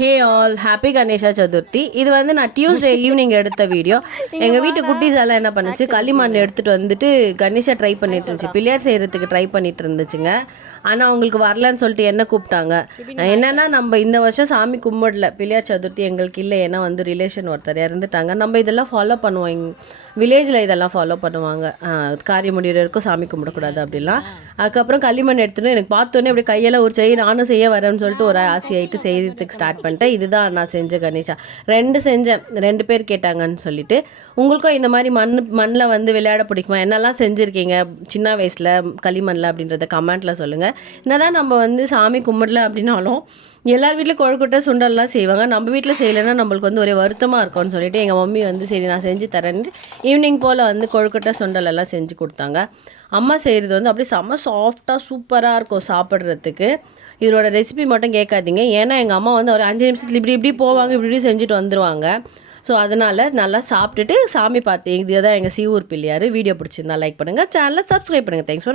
Hey all happy Ganesha Chaturthi. இது வந்து நான் டியூஸ்டே ஈவினிங் எடுத்த வீடியோ. எங்கள் வீட்டு குட்டீஸ் எல்லாம் என்ன பண்ணுச்சு, களிமண் எடுத்துகிட்டு வந்துட்டு கணேஷா ட்ரை பண்ணிட்டு இருந்துச்சு, பிள்ளையார் செய்கிறதுக்கு ட்ரை பண்ணிட்டு இருந்துச்சுங்க. ஆனால் அவங்களுக்கு வரலன்னு சொல்லிட்டு என்ன கூப்பிட்டாங்க. என்னென்னா நம்ம இந்த வருஷம் சாமி கும்பிடல, பிள்ளையார் சதுர்த்தி எங்களுக்கு இல்லை, ஏன்னா வந்து ரிலேஷன் ஒருத்தர் இறந்துட்டாங்க. நம்ம இதெல்லாம் ஃபாலோ பண்ணுவோம், வில்லேஜில் இதெல்லாம் ஃபாலோ பண்ணுவாங்க. காரியம் முடிகிற வரைக்கும் சாமி கும்பிடக்கூடாது அப்படிலாம். அதுக்கப்புறம் களிமண் எடுத்துகிட்டு எனக்கு பார்த்தோன்னே அப்படி கையெல்லாம் ஒரு நானும் செய்ய வரேன்னு சொல்லிட்டு ஒரு ஆசையாயிட்டு செய்கிறதுக்கு ஸ்டார்ட் பண்ணிட்டேன். இதுதான் நான் செஞ்ச கணேஷா. 2 செஞ்சேன், 2 பேர் கேட்டாங்கன்னு சொல்லிட்டு. உங்களுக்கும் இந்த மாதிரி மண்ணில் வந்து விளையாட பிடிக்குமா, என்னெல்லாம் செஞ்சுருக்கீங்க சின்ன வயசில் களிமண்ணில் அப்படின்றத கமெண்ட்டில் சொல்லுங்கள். என்னதான் நம்ம வந்து சாமி கும்பிடல அப்படின்னாலும் எல்லார் வீட்டில் கொழுக்கட்டை சுண்டல்லாம் செய்வாங்க. நம்ம வீட்டில் செய்யலைன்னா நம்மளுக்கு வந்து ஒரே வருத்தமாக இருக்கும்னு சொல்லிட்டு எங்கள் மம்மி வந்து சரி நான் செஞ்சு தரேன்னு ஈவினிங் போல் வந்து கொழுக்கட்டை சுண்டலெல்லாம் செஞ்சு கொடுத்தாங்க. அம்மா செய்கிறது வந்து அப்படியே செம்ம சாஃப்டாக சூப்பராக இருக்கும் சாப்பிட்றதுக்கு. இதோட ரெசிபி மட்டும் கேட்காதீங்க, ஏன்னா எங்கள் அம்மா வந்து ஒரு 5 நிமிஷத்தில் இப்படி போவாங்க, இப்படி செஞ்சுட்டு வந்துடுவாங்க. ஸோ அதனால் நல்லா சாப்பிட்டுட்டு சாமி பார்த்து இதுதான் எங்கள் சீவூர் பிள்ளையார். வீடியோ பிடிச்சிருந்தா லைக் பண்ணுங்கள், சேனலை சப்ஸ்கிரைப் பண்ணுங்கள். Thanks for